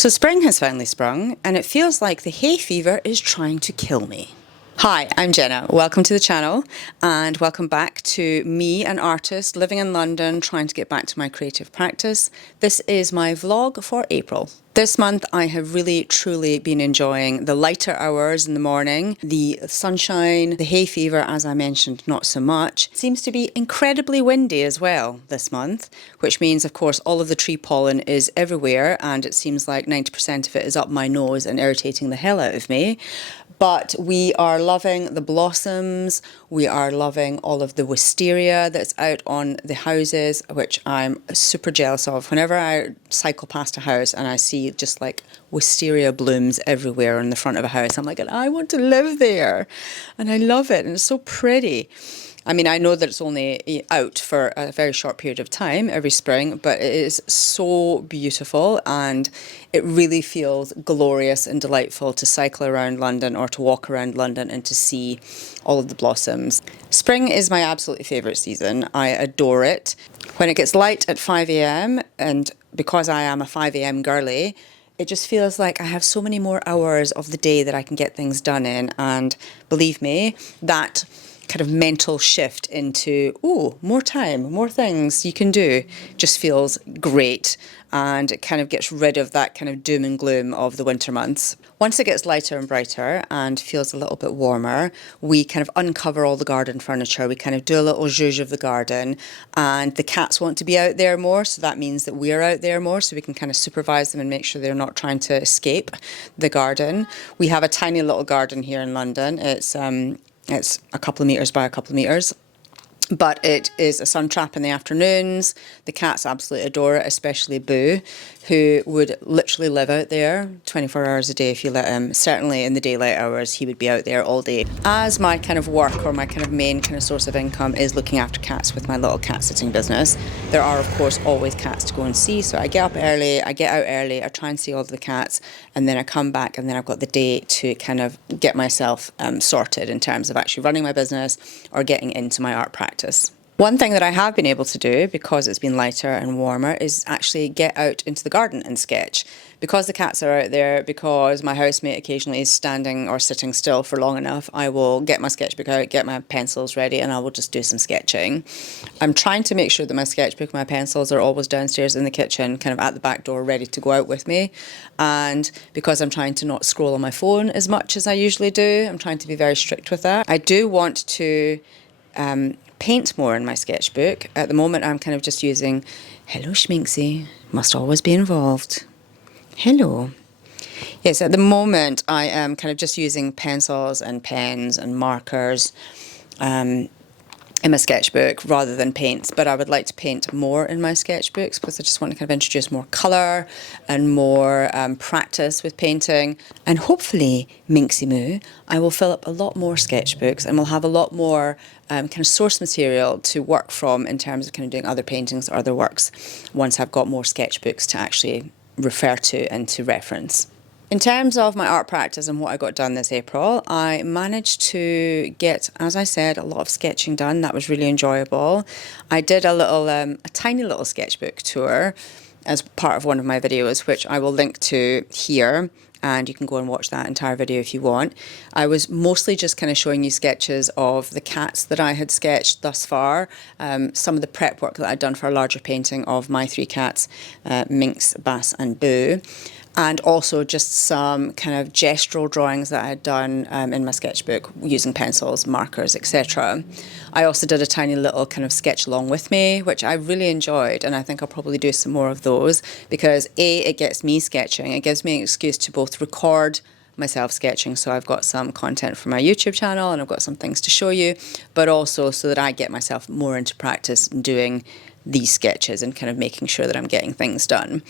So spring has finally sprung, and it feels like the hay fever is trying to kill me. Hi, I'm Jenna. Welcome to the channel, and welcome back to me, an artist living in London, trying to get back to my creative practice. This is my vlog for April. This month I have really truly been enjoying the lighter hours in the morning, the sunshine, the hay fever, as I mentioned, not so much. It seems to be incredibly windy as well this month, which means of course all of the tree pollen is everywhere, and it seems like 90% of it is up my nose and irritating the hell out of me. But we are loving the blossoms, we are loving all of the wisteria that's out on the houses, which I'm super jealous of. Whenever I cycle past a house and I see just like wisteria blooms everywhere in the front of a house, I'm like, I want to live there. And I love it, and it's so pretty. I mean, I know that it's only out for a very short period of time every spring, but it is so beautiful, and it really feels glorious and delightful to cycle around London or to walk around London and to see all of the blossoms. Spring is my absolutely favourite season. I adore it. When it gets light at 5 a.m, and because I am a 5 a.m. girly, it just feels like I have so many more hours of the day that I can get things done in, and believe me, that kind of mental shift into, oh, more time, more things you can do, just feels great, and it kind of gets rid of that kind of doom and gloom of the winter months. Once it gets lighter and brighter and feels a little bit warmer, we kind of uncover all the garden furniture, we kind of do a little zhuzh of the garden, and the cats want to be out there more, so that means that we're out there more, so we can kind of supervise them and make sure they're not trying to escape the garden. We have a tiny little garden here in London. It's a couple of metres by a couple of metres, but it is a sun trap in the afternoons. The cats absolutely adore it, especially Boo, who would literally live out there 24 hours a day if you let him. Certainly in the daylight hours, he would be out there all day. As my kind of work, or my kind of main kind of source of income, is looking after cats with my little cat sitting business, there are of course always cats to go and see. So I get up early, I get out early, I try and see all of the cats, and then I come back, and then I've got the day to kind of get myself sorted in terms of actually running my business or getting into my art practice. One thing that I have been able to do, because it's been lighter and warmer, is actually get out into the garden and sketch. Because the cats are out there, because my housemate occasionally is standing or sitting still for long enough, I will get my sketchbook out, get my pencils ready, and I will just do some sketching. I'm trying to make sure that my sketchbook and my pencils are always downstairs in the kitchen, kind of at the back door, ready to go out with me. And because I'm trying to not scroll on my phone as much as I usually do, I'm trying to be very strict with that. I do want to paint more in my sketchbook. At the moment I'm kind of just using, hello Schminksy, must always be involved. Hello. Yes, at the moment I am kind of just using pencils and pens and markers in my sketchbook rather than paints, but I would like to paint more in my sketchbooks because I just want to kind of introduce more colour and more practice with painting. And hopefully, Minxie Moo, I will fill up a lot more sketchbooks, and we'll have a lot more kind of source material to work from in terms of kind of doing other paintings or other works once I've got more sketchbooks to actually refer to and to reference. In terms of my art practice and what I got done this April, I managed to get, as I said, a lot of sketching done. That was really enjoyable. I did a tiny little sketchbook tour as part of one of my videos, which I will link to here, and you can go and watch that entire video if you want. I was mostly just kind of showing you sketches of the cats that I had sketched thus far, some of the prep work that I'd done for a larger painting of my three cats, Minx, Bass and Boo. And also just some kind of gestural drawings that I had done in my sketchbook using pencils, markers, etc. I also did a tiny little kind of sketch along with me, which I really enjoyed, and I think I'll probably do some more of those because A, it gets me sketching, it gives me an excuse to both record myself sketching, so I've got some content for my YouTube channel and I've got some things to show you, but also so that I get myself more into practice doing these sketches and kind of making sure that I'm getting things done.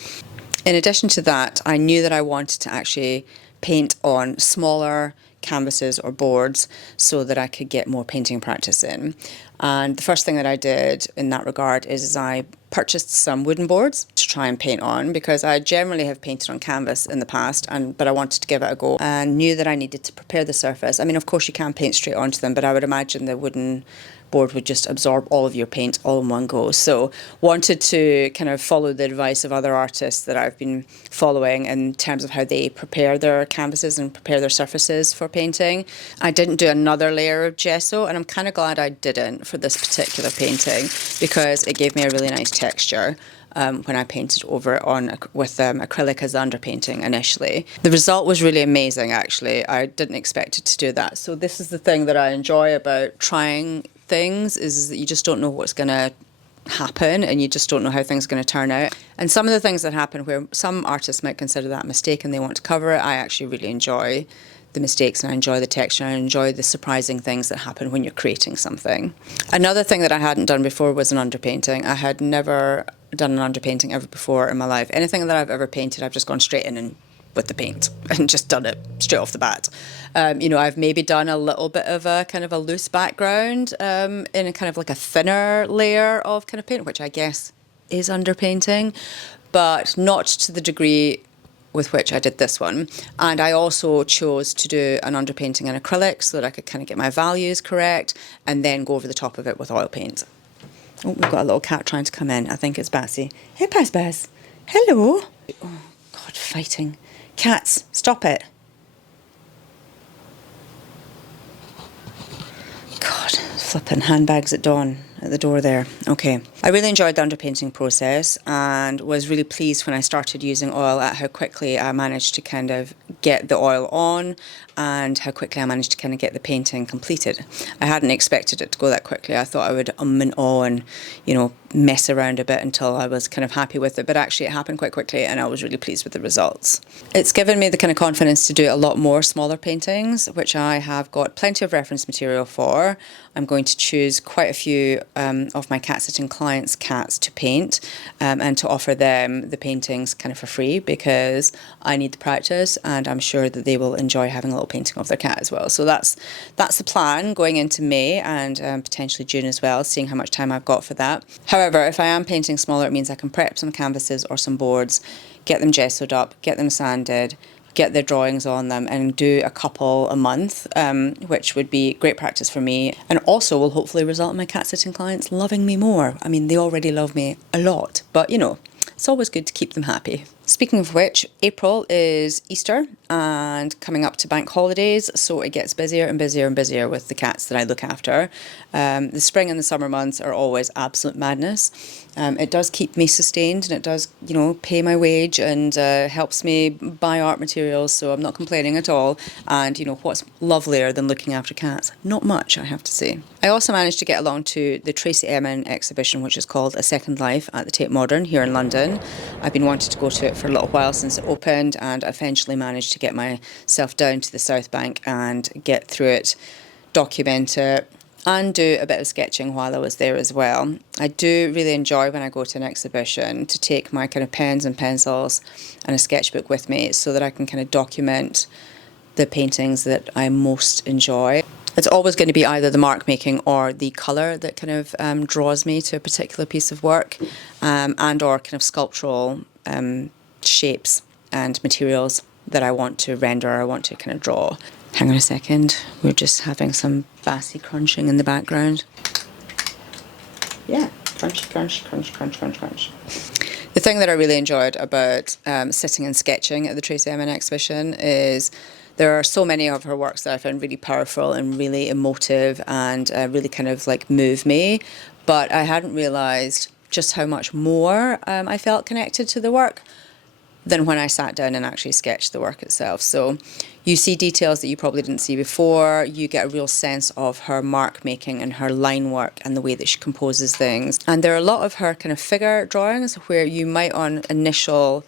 In addition to that, I knew that I wanted to actually paint on smaller canvases or boards so that I could get more painting practice in. And the first thing that I did in that regard is I purchased some wooden boards to try and paint on, because I generally have painted on canvas in the past, but I wanted to give it a go and knew that I needed to prepare the surface. I mean, of course you can paint straight onto them, but I would imagine the wooden board would just absorb all of your paint all in one go. So wanted to kind of follow the advice of other artists that I've been following in terms of how they prepare their canvases and prepare their surfaces for painting. I didn't do another layer of gesso, and I'm kind of glad I didn't for this particular painting because it gave me a really nice texture. When I painted over it on with acrylic as the underpainting initially. The result was really amazing, actually. I didn't expect it to do that. So this is the thing that I enjoy about trying things, is that you just don't know what's going to happen and you just don't know how things are going to turn out. And some of the things that happen where some artists might consider that a mistake and they want to cover it, I actually really enjoy the mistakes, and I enjoy the texture, and I enjoy the surprising things that happen when you're creating something. Another thing that I hadn't done before was an underpainting. I had never done an underpainting ever before in my life. Anything that I've ever painted, I've just gone straight in and with the paint and just done it straight off the bat. You know, I've maybe done a little bit of a kind of a loose background in a kind of like a thinner layer of kind of paint, which I guess is underpainting, but not to the degree with which I did this one. And I also chose to do an underpainting in acrylic so that I could kind of get my values correct and then go over the top of it with oil paint. Oh, we've got a little cat trying to come in. I think it's Bassy. Hey, Bass. Hello. Oh, God, fighting. Cats, stop it. God, flipping handbags at dawn at the door there. Okay. I really enjoyed the underpainting process and was really pleased when I started using oil at how quickly I managed to kind of get the oil on and how quickly I managed to kind of get the painting completed. I hadn't expected it to go that quickly. I thought I would and oh and, you know, mess around a bit until I was kind of happy with it, but actually it happened quite quickly and I was really pleased with the results. It's given me the kind of confidence to do a lot more smaller paintings, which I have got plenty of reference material for. I'm going to choose quite a few of my cat-sitting clients' cats to paint and to offer them the paintings kind of for free because I need the practice and I'm sure that they will enjoy having a little painting of their cat as well. So that's the plan going into May and potentially June as well, seeing how much time I've got for that. However, if I am painting smaller, it means I can prep some canvases or some boards, get them gessoed up, get them sanded, get their drawings on them and do a couple a month, which would be great practice for me and also will hopefully result in my cat-sitting clients loving me more. I mean, they already love me a lot, but you know, it's always good to keep them happy. Speaking of which, April is Easter and coming up to bank holidays, so it gets busier and busier and busier with the cats that I look after. The spring and the summer months are always absolute madness. It does keep me sustained and it does, you know, pay my wage and helps me buy art materials, so I'm not complaining at all. And, you know, what's lovelier than looking after cats? Not much, I have to say. I also managed to get along to the Tracy Emin exhibition, which is called A Second Life at the Tate Modern here in London. I've been wanting to go to it for a little while since it opened and eventually managed to get myself down to the South Bank and get through it, document it, and do a bit of sketching while I was there as well. I do really enjoy when I go to an exhibition to take my kind of pens and pencils and a sketchbook with me so that I can kind of document the paintings that I most enjoy. It's always going to be either the mark making or the colour that kind of draws me to a particular piece of work and or kind of sculptural shapes and materials that I want to render or I want to kind of draw. Hang on a second, we're just having some Bassy crunching in the background. Yeah, crunch, crunch, crunch, crunch, crunch, crunch. The thing that I really enjoyed about sitting and sketching at the Tracy Emin exhibition is there are so many of her works that I found really powerful and really emotive and really kind of like move me, but I hadn't realised just how much more I felt connected to the work than when I sat down and actually sketched the work itself. So you see details that you probably didn't see before, you get a real sense of her mark making and her line work and the way that she composes things. And there are a lot of her kind of figure drawings where you might on initial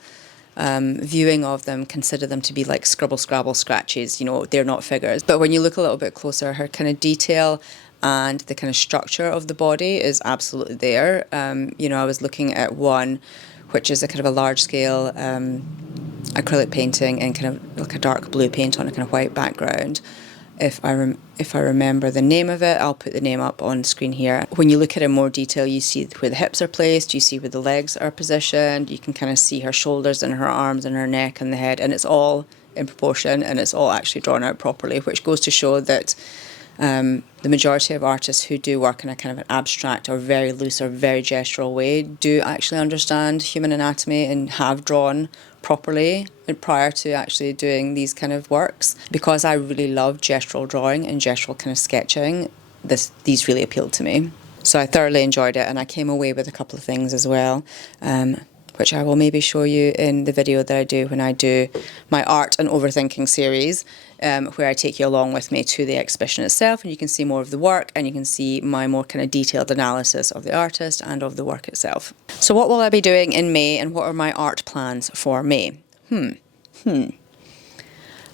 viewing of them consider them to be like scribble scrabble scratches, you know, they're not figures. But when you look a little bit closer, her kind of detail and the kind of structure of the body is absolutely there. You know, I was looking at one which is a kind of a large scale acrylic painting in kind of like a dark blue paint on a kind of white background. If I remember the name of it, I'll put the name up on screen here. When you look at it in more detail, you see where the hips are placed, you see where the legs are positioned, you can kind of see her shoulders and her arms and her neck and the head, and it's all in proportion and it's all actually drawn out properly, which goes to show that The majority of artists who do work in a kind of an abstract or very loose or very gestural way do actually understand human anatomy and have drawn properly prior to actually doing these kind of works. Because I really love gestural drawing and gestural kind of sketching, these really appealed to me. So I thoroughly enjoyed it, and I came away with a couple of things as well, which I will maybe show you in the video that I do when I do my art and overthinking series, where I take you along with me to the exhibition itself, and you can see more of the work, and you can see my more kind of detailed analysis of the artist and of the work itself. So what will I be doing in May, and what are my art plans for May?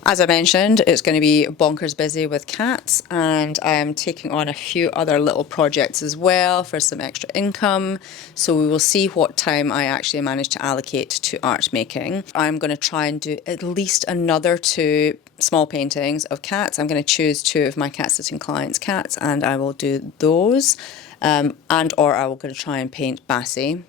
As I mentioned, it's going to be bonkers busy with cats, and I am taking on a few other little projects as well for some extra income. So we will see what time I actually manage to allocate to art making. I'm going to try and do at least another 2 small paintings of cats. I'm going to choose 2 of my cat sitting clients' cats, and I will do those. Or I will going to try and paint Bassie,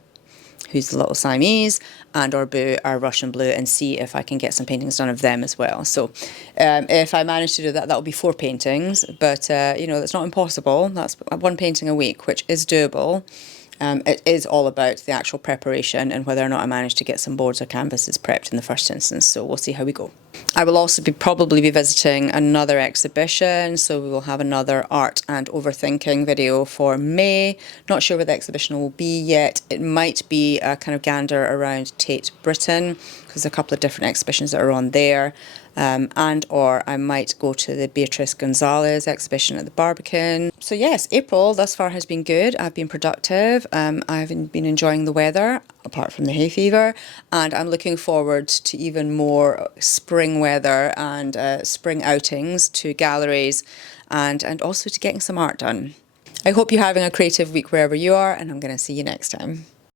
who's the little Siamese, and or Boo, our Russian blue, and see if I can get some paintings done of them as well. So if I manage to do that, that'll be 4 paintings, but you know, that's not impossible. That's 1 painting a week, which is doable. It is all about the actual preparation and whether or not I manage to get some boards or canvases prepped in the first instance, so we'll see how we go. I will also probably be visiting another exhibition, so we will have another art and overthinking video for May. Not sure where the exhibition will be yet. It might be a kind of gander around Tate Britain, because there's a couple of different exhibitions that are on there. Or I might go to the Beatrice Gonzalez exhibition at the Barbican. So yes, April thus far has been good. I've been productive. I've been enjoying the weather, apart from the hay fever, and I'm looking forward to even more spring weather and spring outings to galleries, and also to getting some art done. I hope you're having a creative week wherever you are, and I'm going to see you next time.